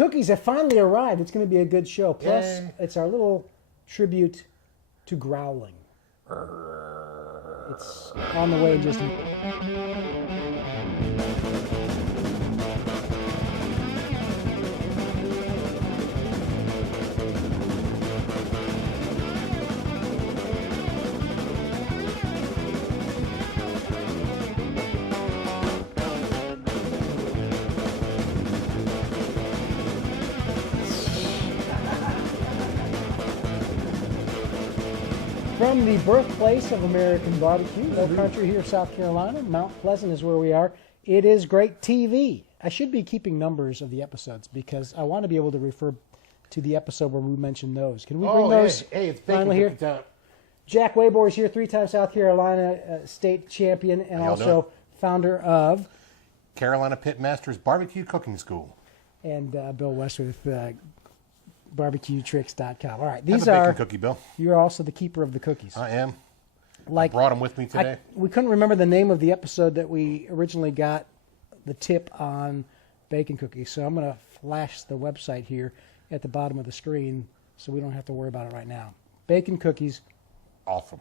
cookies have finally arrived. It's going to be a good show. Plus, it's our little tribute to growling. It's on the way in just a minute. From the birthplace of American barbecue, low country here, South Carolina, Mount Pleasant is where we are. It is great TV. I should be keeping numbers of the episodes because I want to be able to refer to the episode where we mentioned those. Can we bring those it's finally here? Time. Jack Waybor is here, 3-time South Carolina state champion and also founder of Carolina Pitmasters Barbecue Cooking School. And Bill West with barbecuetricks.com. All right, these are bacon cookie, Bill. You're also the keeper of the cookies. I am. I brought them with me today. We couldn't remember the name of the episode that we originally got the tip on bacon cookies, so I'm going to flash the website here at the bottom of the screen so we don't have to worry about it right now. Bacon cookies. Awesome.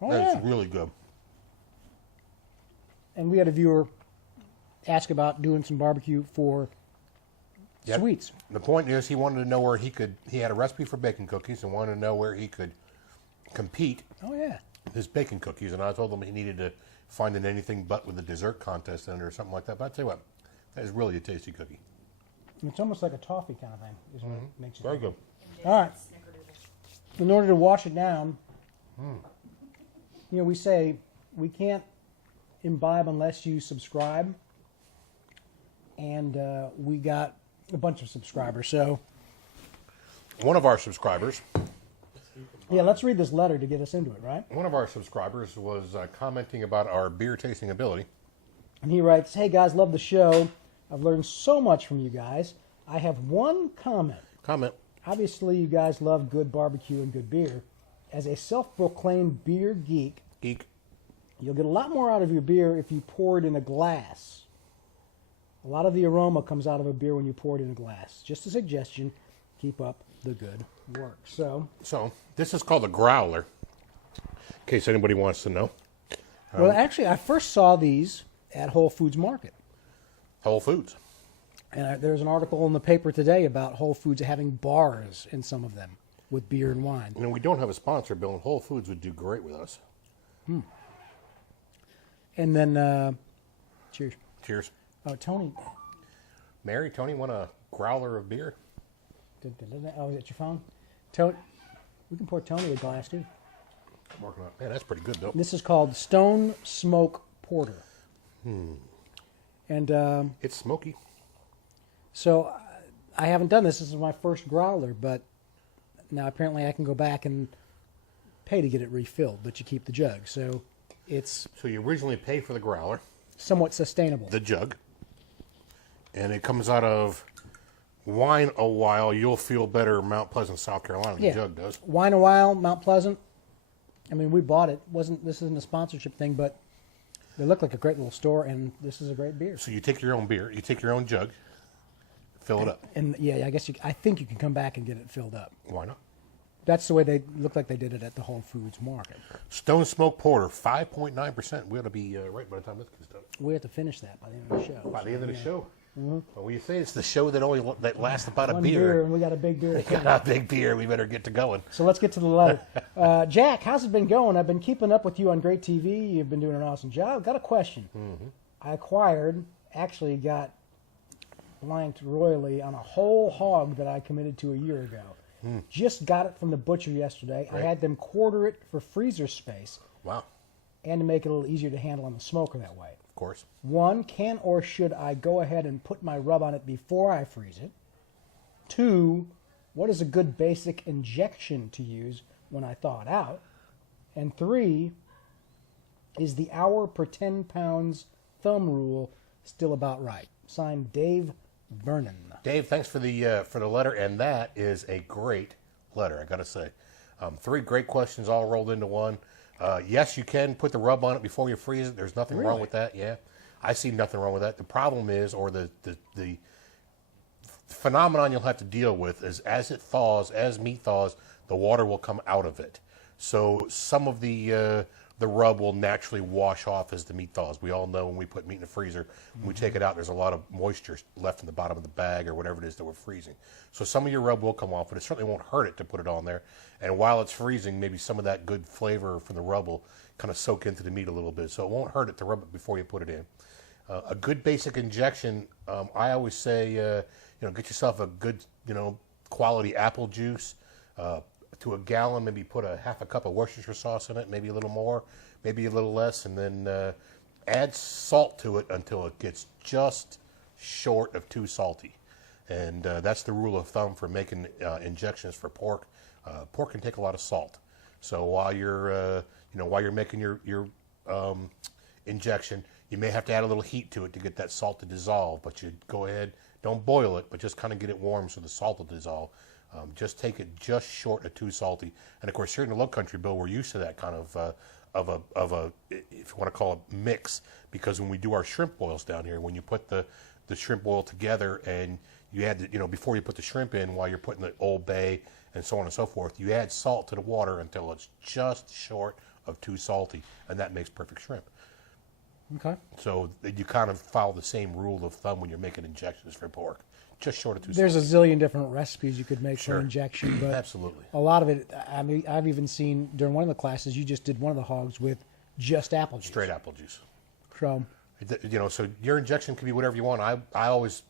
Oh, That's really good. And we had a viewer ask about doing some barbecue for sweets. The point is he wanted to know where he had a recipe for bacon cookies and wanted to know where he could compete his bacon cookies. And I told him he needed to find an anything but with a dessert contest in it or something like that. But I'll tell you what, that is really a tasty cookie. It's almost like a toffee kind of thing. Is what makes it very good. All right. In order to wash it down, we say we can't imbibe unless you subscribe. And we got a bunch of subscribers. So one of our subscribers. Yeah, let's read this letter to get us into it, right? One of our subscribers was commenting about our beer tasting ability. And he writes, "Hey guys, love the show. I've learned so much from you guys. I have one comment. Obviously, you guys love good barbecue and good beer. As a self-proclaimed beer geek, you'll get a lot more out of your beer if you pour it in a glass. A lot of the aroma comes out of a beer when you pour it in a glass. Just a suggestion. Keep up the good work." So this is called a growler, in case anybody wants to know. Well, actually, I first saw these at Whole Foods Market. Whole Foods. And there's an article in the paper today about Whole Foods having bars in some of them with beer and wine. And we don't have a sponsor, Bill, and Whole Foods would do great with us. And then, cheers. Cheers. Oh, Tony. Tony want a growler of beer? Oh, is it your phone? Tony, we can pour Tony a glass, too. I'm working on it. Man, that's pretty good, Bill. This is called Stone Smoke Porter. And it's smoky. So I haven't done this. This is my first growler, but now apparently I can go back and pay to get it refilled, but you keep the jug. So it's... So you originally pay for the growler. Somewhat sustainable. The jug. And it comes out of Wine a While, You'll Feel Better, Mount Pleasant, South Carolina. The jug does. Wine a While, Mount Pleasant. I mean, we bought it. This isn't a sponsorship thing, but they look like a great little store, and this is a great beer. So you take your own beer, you take your own jug, fill it up. And I guess I think you can come back and get it filled up. Why not? That's the way they look like they did it at the Whole Foods Market. Stone Smoke Porter, 5.9%. We ought to be right by the time this gets done. We have to finish that by the end of the show. By the end of the show? Well, when you say it's the show that lasts about a One beer, and we got a big beer. We got a big beer. We better get to going. So let's get to the letter. Jack, how's it been going? I've been keeping up with you on Great TV. You've been doing an awesome job. Got a question. I actually got blanked royally on a whole hog that I committed to a year ago. Just got it from the butcher yesterday. Right. I had them quarter it for freezer space. Wow. And to make it a little easier to handle on the smoker that way. Of course. 1, can or should I go ahead and put my rub on it before I freeze it? 2, what is a good basic injection to use when I thaw it out? And 3, is the hour per 10 pounds thumb rule still about right? Signed, Dave Vernon. Dave, thanks for the letter, and that is a great letter, I got to say. 3 great questions all rolled into one. Yes, you can put the rub on it before you freeze it. There's nothing wrong with that. Yeah, I see nothing wrong with that. The problem is, or the phenomenon you'll have to deal with is as it thaws, as meat thaws, the water will come out of it. So some of the rub will naturally wash off as the meat thaws. We all know when we put meat in the freezer, when we take it out, there's a lot of moisture left in the bottom of the bag or whatever it is that we're freezing. So some of your rub will come off, but it certainly won't hurt it to put it on there. And while it's freezing, maybe some of that good flavor from the rub will kind of soak into the meat a little bit. So it won't hurt it to rub it before you put it in. A good basic injection, I always say, get yourself a good, quality apple juice. To a gallon, maybe put a half a cup of Worcestershire sauce in it, maybe a little more, maybe a little less, and then add salt to it until it gets just short of too salty. And that's the rule of thumb for making injections for pork. Pork can take a lot of salt. So while you're making your injection, you may have to add a little heat to it to get that salt to dissolve. But you go ahead, don't boil it, but just kind of get it warm so the salt will dissolve. Just take it just short of too salty. And of course, here in the Low Country, Bill, we're used to that kind of a if you want to call it mix, because when we do our shrimp boils down here, when you put the shrimp boil together and you add before you put the shrimp in, while you're putting the Old Bay and so on and so forth, you add salt to the water until it's just short of too salty, and that makes perfect shrimp. Okay. So you kind of follow the same rule of thumb when you're making injections for pork. Just short of too There's salty. a zillion different recipes you could make Sure. for injection, but Absolutely. a lot of it, I mean, I've even seen during one of the classes, you just did one of the hogs with just apple juice. Straight apple juice. So, So your injection can be whatever you want. I always,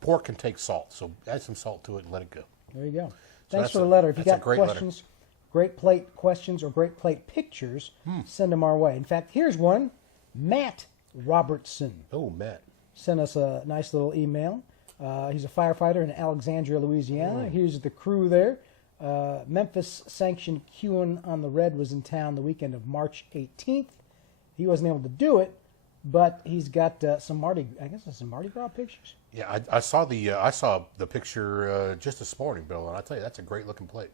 pork can take salt, so add some salt to it and let it go. there you go. So Thanks for the letter. If you that's a got great questions, Great Plate questions, or Great Plate pictures, send them our way. In fact, here's one. Matt Robertson Oh, Matt. sent us a nice little email. He's a firefighter in Alexandria, Louisiana. Here's the crew there. Memphis sanctioned Qing on the Red was in town the weekend of March 18th. He wasn't able to do it, but he's got some Mardi Gras pictures. Yeah, I saw the picture just this morning, Bill, and I tell you, that's a great looking plate.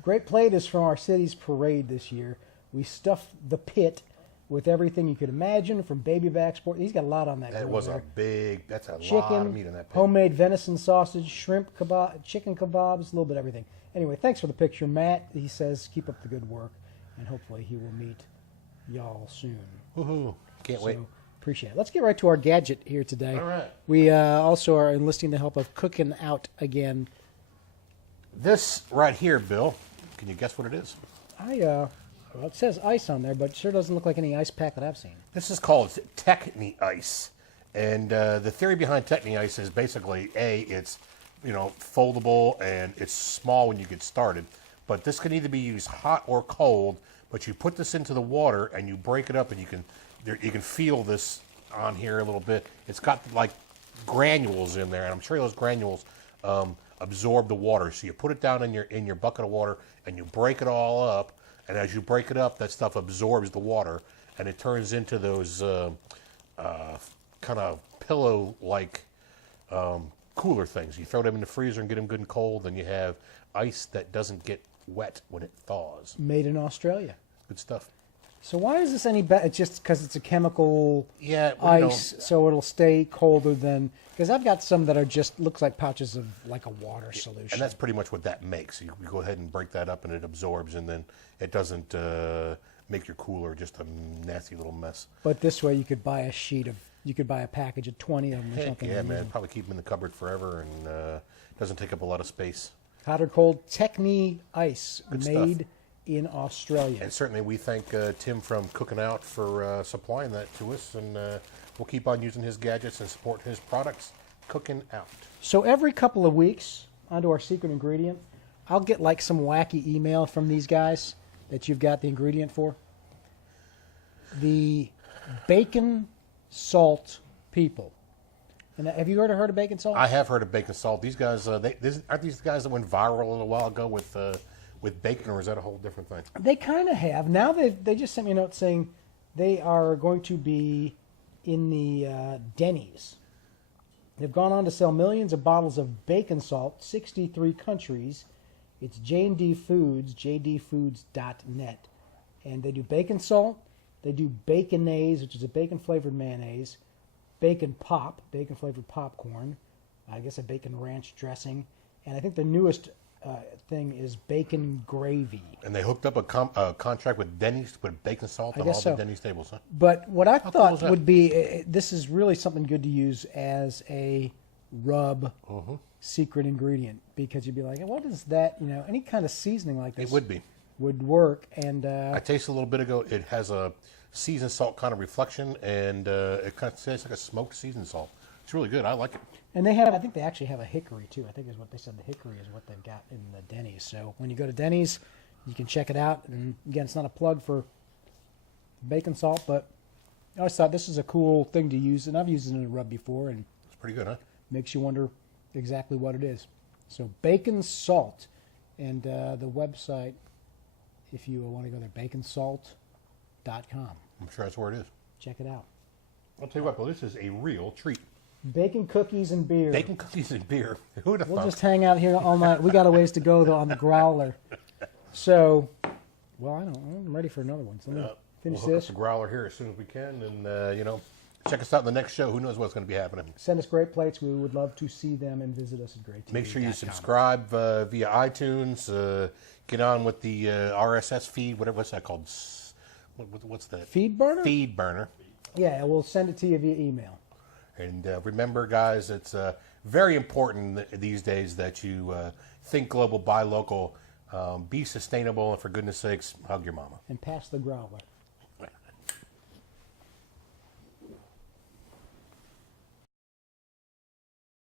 Great Plate is from our city's parade this year. We stuffed the pit with everything you could imagine, from baby back sport. He's got a lot on that. That was that's a chicken, lot of meat in that pit. homemade venison sausage, shrimp kebab, chicken kebabs, a little bit of everything. Anyway, thanks for the picture, Matt. He says keep up the good work, and hopefully he will meet y'all soon. Woohoo! Can't wait. Appreciate it. Let's get right to our gadget here today. All right. We also are enlisting the help of Cooking Out again. This right here, Bill, can you guess what it is? Well, it says ice on there, but it sure doesn't look like any ice pack that I've seen. This is called Techni ice, and the theory behind Techni ice is basically it's foldable and it's small when you get started, but this can either be used hot or cold. But you put this into the water and you break it up, and you can feel this on here a little bit. It's got like granules in there, and I'm sure those granules absorb the water. So you put it down in your bucket of water and you break it all up. And as you break it up, that stuff absorbs the water, and it turns into those kind of pillow-like cooler things. You throw them in the freezer and get them good and cold, and you have ice that doesn't get wet when it thaws. Made in Australia. Good stuff. So why is this any better? It's just because it's a chemical ice, so it'll stay colder than... Because I've got some that are just, looks like pouches of like a water solution. And that's pretty much what that makes. You go ahead and break that up, and it absorbs, and then it doesn't make your cooler just a nasty little mess. But this way you could buy a package of 20 of them or something. Yeah, man. Probably keep them in the cupboard forever, and it doesn't take up a lot of space. Hot or cold Techni ice, Good made stuff. in Australia. And certainly we thank Tim from Cooking Out for supplying that to us, and we'll keep on using his gadgets and support his products. Cooking Out. So every couple of weeks, onto our secret ingredient, I'll get like some wacky email from these guys that you've got the ingredient for. The bacon salt people. And have you heard of bacon salt? I have heard of bacon salt. These guys, aren't these the guys that went viral a little while ago with bacon, or is that a whole different thing? They kind of have. Now they just sent me a note saying they are going to be in the Denny's. They've gone on to sell millions of bottles of bacon salt, 63 countries. It's J&D Foods, jdfoods.net. And they do bacon salt, they do baconaise, which is a bacon-flavored mayonnaise, bacon pop, bacon-flavored popcorn, I guess a bacon ranch dressing, and I think the newest thing is bacon gravy. And they hooked up a contract with Denny's to put bacon salt on all the Denny's tables, huh? But what I thought would be, this is really something good to use as a rub secret ingredient, because you'd be like, what is that? You know, any kind of seasoning like this would work. And I tasted a little bit ago. It has a seasoned salt kind of reflection, and it kind of tastes like a smoked seasoned salt. It's really good. I like it. And I think they actually have a hickory too. I think is what they said. The hickory is what they've got in the Denny's. So when you go to Denny's, you can check it out. And again, it's not a plug for bacon salt, but I always thought this is a cool thing to use, and I've used it in a rub before, and it's pretty good, huh? Makes you wonder exactly what it is. So bacon salt, and the website, if you want to go there, baconsalt.com. I'm sure that's where it is. Check it out. I'll tell you what, well, this is a real treat. Bacon cookies and beer. Bacon cookies and beer. Who the fuck? We'll just hang out here all night. We got a ways to go, though, on the growler. So, well, I'm ready for another one. So let me finish we'll hook this. up the growler here as soon as we can, and, check us out in the next show. Who knows what's going to be happening. Send us great plates. We would love to see them, and visit us at great. Make sure you subscribe via iTunes. Get on with the RSS feed. What's that called? What's that? Feed burner? Feed burner. Yeah, we'll send it to you via email. And remember, guys, it's very important these days that you think global, buy local, be sustainable, and for goodness sakes, hug your mama. And pass the growler.